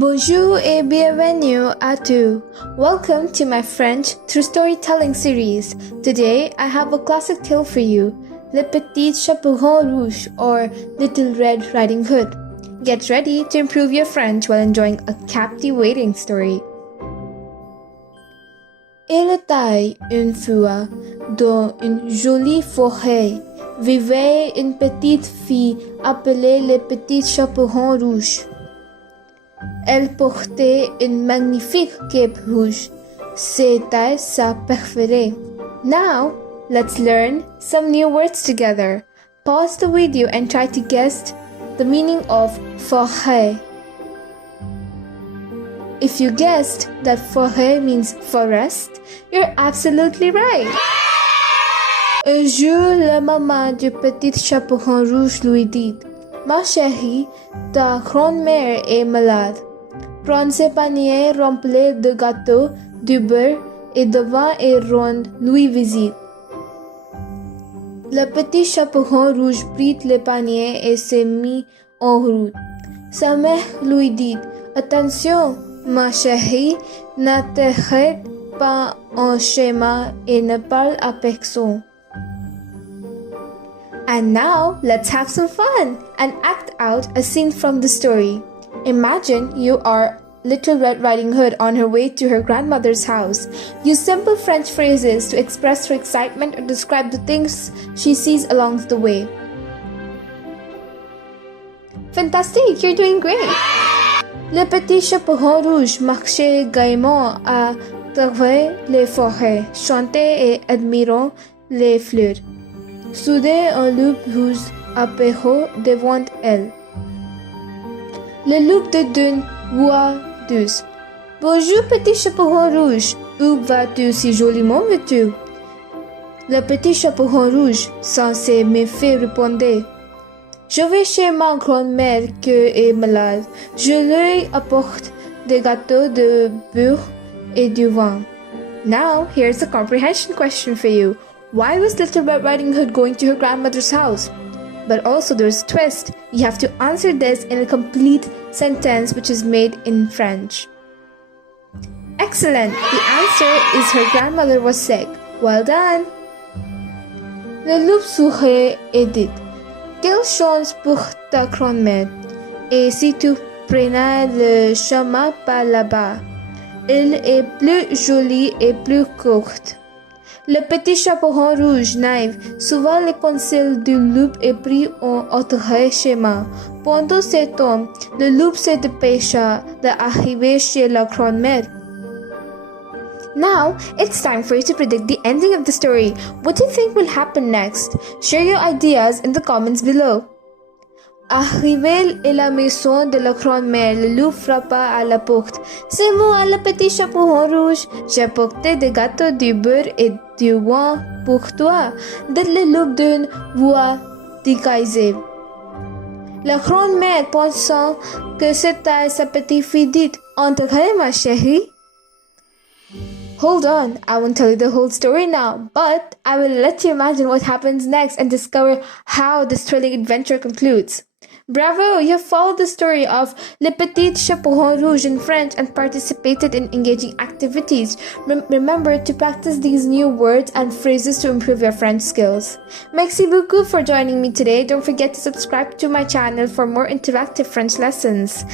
Bonjour et bienvenue à tous. Welcome to my French through storytelling series. Today I have a classic tale for you, Le Petit Chaperon Rouge or Little Red Riding Hood. Get ready to improve your French while enjoying a captivating story. Il était une fois dans une jolie forêt vivait une petite fille appelée le Petit Chaperon Rouge. Elle portait une magnifique cape rouge. C'était sa préférée. Now, let's learn some new words together. Pause the video and try to guess the meaning of forêt. If you guessed that forêt means forest, you're absolutely right. Un jour, la maman du petit chaperon rouge lui dit: Ma chérie, ta grand-mère est malade. Prends ce panier rempli de gâteaux, du beurre et de vin et rende lui visite. Le petit chaperon rouge prit le panier et s'est mis en route. Sa mère lui dit: Attention, ma chérie, ne t'arrête pas en chemin et ne parle à personne. And now, let's have some fun and act out a scene from the story. Imagine you are Little Red Riding Hood on her way to her grandmother's house. Use simple French phrases to express her excitement or describe the things she sees along the way. Fantastic, you're doing great! Le petit chaperon rouge marchait gaiement à travers les forêts, chantait et admirant les fleurs. Soudain, un loup rouge apparut devant elle. Le loup de d'une voix douce. Bonjour, petit chaperon rouge. Où vas-tu si joliment vêtu? Le petit chaperon rouge, sans se méfier, répondait: Je vais chez ma grand-mère qui est malade. Je lui apporte des gâteaux de beurre et du vin. Now, here's a comprehension question for you. Why was Little Red Riding Hood going to her grandmother's house? But also there's a twist. You have to answer this in a complete sentence which is made in French. Excellent! The answer is her grandmother was sick. Well done! Le loup sourit et dit: Quelle chance pour ta grand-mère! Et si tu prenais le chemin par là-bas, elle est plus jolie et plus courte. Le petit chaperon rouge naïf suivant les conseils du loup et prit un autre chemin. Pendant ce temps, le loup se dépêcha d'arriver chez la grand-mère. Now, it's time for you to predict the ending of the story. What do you think will happen next? Share your ideas in the comments below. Arrivé à la maison de la grand-mère, le loup frappa à la porte. C'est moi, le petit chaperon rouge. J'ai apporté des gâteaux, du beurre et du vin pour toi, dit le loup d'une voix déguisée. La grand-mère, pensant que c'était sa petite fille, dit: Entrez, ma chérie. Hold on, I won't tell you the whole story now, but I will let you imagine what happens next and discover how this thrilling adventure concludes. Bravo! You have followed the story of Le Petit Chaperon Rouge in French and participated in engaging activities. Remember to practice these new words and phrases to improve your French skills. Merci beaucoup for joining me today. Don't forget to subscribe to my channel for more interactive French lessons.